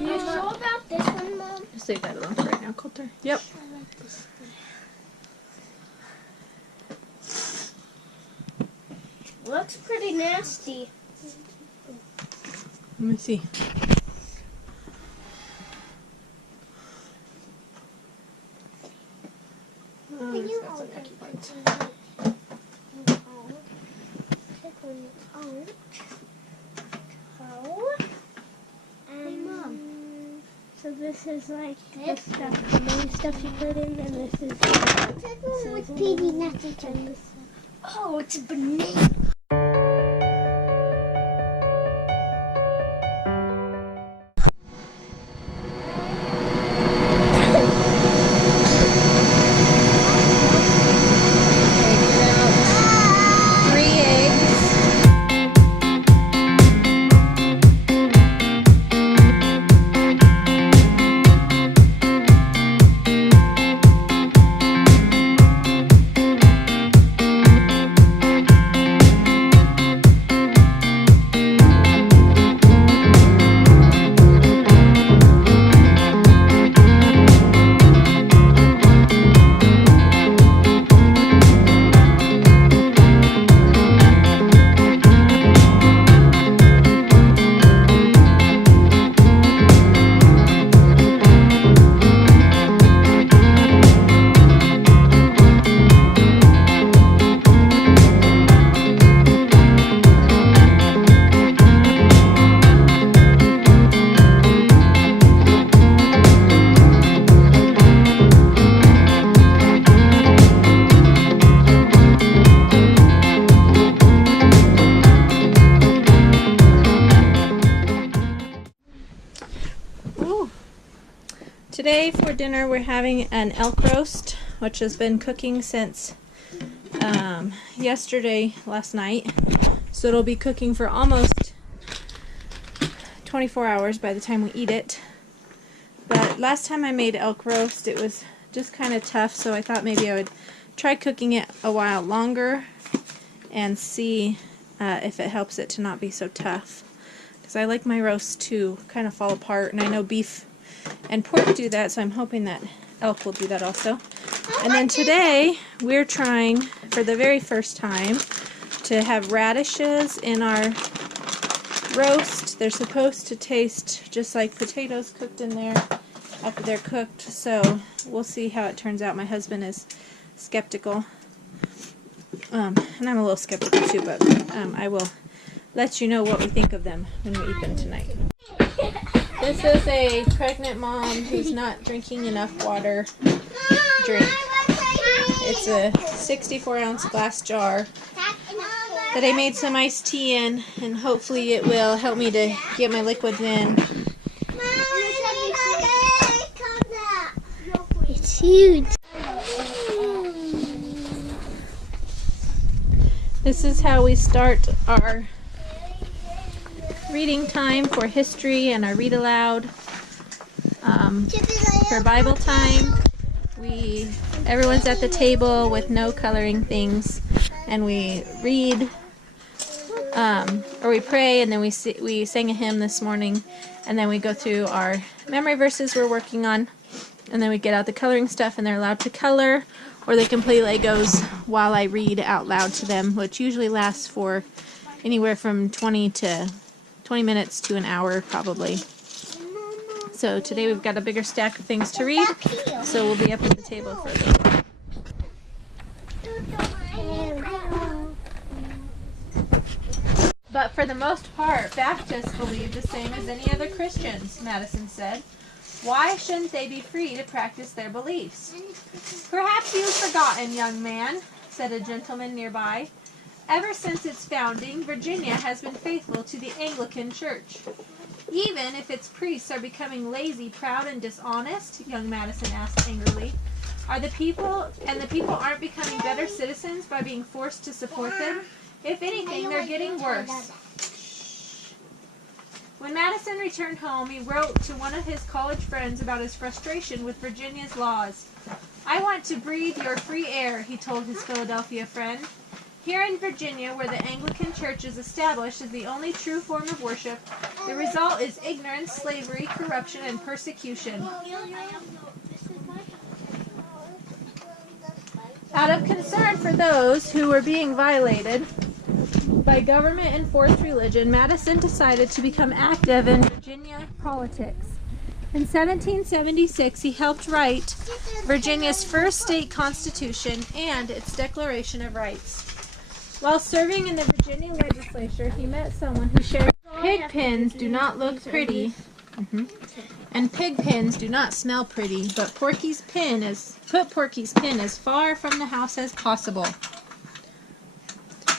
you sure about this one, Mom? Just leave that alone for right now, Coulter. Yep. I like this one. Looks pretty nasty. Let me see. Oh, it's got some yucky parts. Hey, Mom. So this is like the stuff, the main stuff you put in, and this is oh, it's a banana. Today for dinner we're having an elk roast, which has been cooking since last night. So it'll be cooking for almost 24 hours by the time we eat it. But last time I made elk roast, it was just kind of tough, so I thought maybe I would try cooking it a while longer and see if it helps it to not be so tough. Because I like my roasts to kind of fall apart, and I know beef and pork do that, so I'm hoping that elk will do that also. And then today we're trying for the very first time to have radishes in our roast. They're supposed to taste just like potatoes cooked in there after they're cooked, so we'll see how it turns out. My husband is skeptical, and I'm a little skeptical too, but I will let you know what we think of them when we eat them tonight. This is a pregnant mom who's not drinking enough water drink. It's a 64-ounce glass jar that I made some iced tea in, and hopefully it will help me to get my liquids in. It's huge. This is how we start our reading time for history and our read aloud. For Bible time, everyone's at the table with no coloring things, and we read, or we pray, and then we sang a hymn this morning, and then we go through our memory verses we're working on, and then we get out the coloring stuff, and they're allowed to color, or they can play Legos while I read out loud to them, which usually lasts for anywhere from 20 minutes to an hour probably. So today we've got a bigger stack of things to read, so we'll be up at the table for a little while. But for the most part, Baptists believe the same as any other Christians, Madison said. Why shouldn't they be free to practice their beliefs? Perhaps you've forgotten, young man, said a gentleman nearby. Ever since its founding, Virginia has been faithful to the Anglican Church. Even if its priests are becoming lazy, proud, and dishonest, young Madison asked angrily, the people aren't becoming better citizens by being forced to support them? If anything, they're getting worse. When Madison returned home, he wrote to one of his college friends about his frustration with Virginia's laws. I want to breathe your free air, he told his Philadelphia friend. Here in Virginia, where the Anglican Church is established as the only true form of worship, the result is ignorance, slavery, corruption, and persecution. Out of concern for those who were being violated by government-enforced religion, Madison decided to become active in Virginia politics. In 1776, he helped write Virginia's first state constitution and its Declaration of Rights. While serving in the Virginia legislature, he met someone who shared pig pens do not look pretty, and pig pens do not smell pretty, but Porky's pin is as far from the house as possible.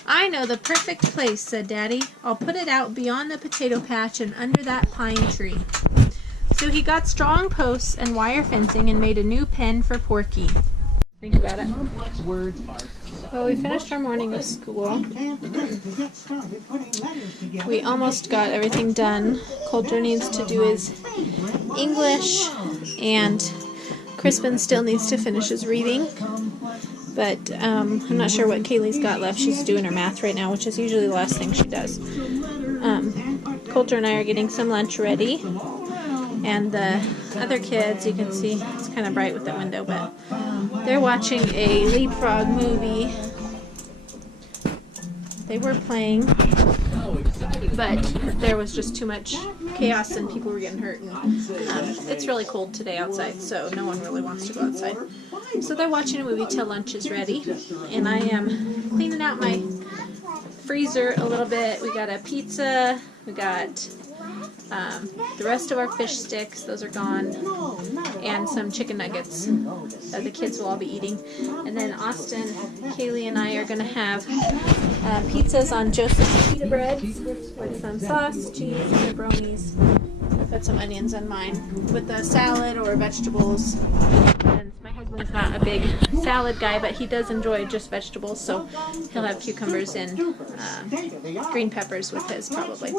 I know the perfect place, said Daddy. I'll put it out beyond the potato patch and under that pine tree. So he got strong posts and wire fencing and made a new pen for Porky. Think about it. Well, we finished our morning of school. We almost got everything done. Coulter needs to do his English, and Crispin still needs to finish his reading. But I'm not sure what Kaylee's got left. She's doing her math right now, which is usually the last thing she does. Coulter and I are getting some lunch ready. And the other kids, you can see, it's kind of bright with the window, but they're watching a leapfrog movie. They were playing, but there was just too much chaos and people were getting hurt. And, it's really cold today outside, so no one really wants to go outside. So they're watching a movie till lunch is ready, and I am cleaning out my freezer a little bit. We got a pizza, we got the rest of our fish sticks, those are gone, and some chicken nuggets that the kids will all be eating. And then Austin, Kaylee, and I are going to have pizzas on Joseph's pita breads with some sauce, cheese, pepperonis. Put some onions on mine with a salad or vegetables. And my husband's not a big salad guy, but he does enjoy just vegetables, so he'll have cucumbers and green peppers with his probably.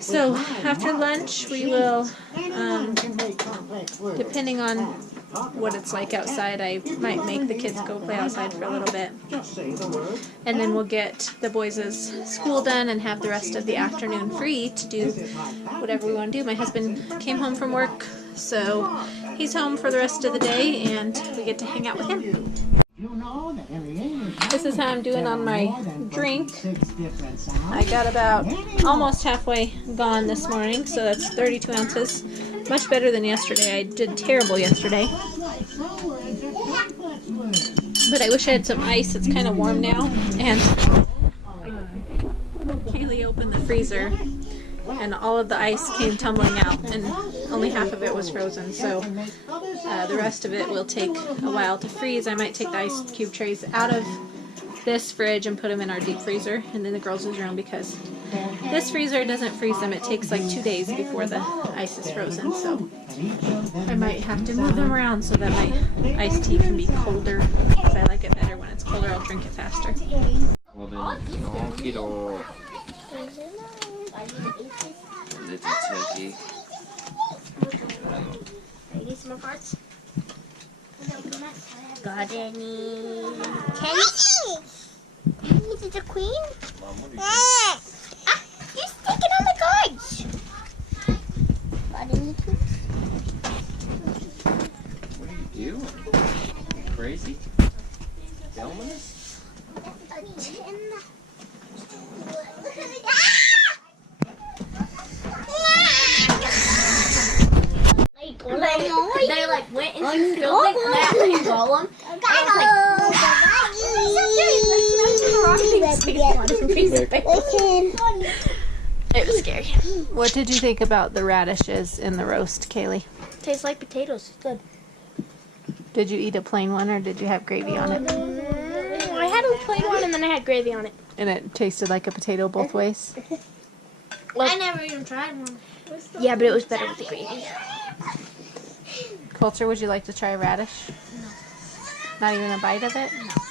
So after lunch we will, depending on what it's like outside, I might make the kids go play outside for a little bit. And then we'll get the boys' school done and have the rest of the afternoon free to do whatever we want to do. My husband came home from work, so he's home for the rest of the day and we get to hang out with him. This is how I'm doing on my drink. I got about almost halfway gone this morning, so that's 32 ounces. Much better than yesterday. I did terrible yesterday. But I wish I had some ice. It's kind of warm now. And Kaylee opened the freezer and all of the ice came tumbling out, and only half of it was frozen, so the rest of it will take a while to freeze. I might take the ice cube trays out of this fridge and put them in our deep freezer, and then the girls' room, because this freezer doesn't freeze them. It takes like 2 days before the ice is frozen, so I might have to move them around so that my iced tea can be colder, because I like it better when it's colder. I'll drink it faster. Well then, little turkey. Need some more parts? Got any candy? Is it a queen? Ah, you're sticking on the cards. Got any tools? What are you doing? Crazy? Filming us? A tin. They like went into the building and they actually roll them. It was scary. What did you think about the radishes in the roast, Kaylee? Tastes like potatoes. It's good. Did you eat a plain one or did you have gravy on it? I had a plain one and then I had gravy on it. And it tasted like a potato both ways? I never even tried one. Yeah, but it was better with the gravy. Coulter, would you like to try a radish? No. Not even a bite of it? No.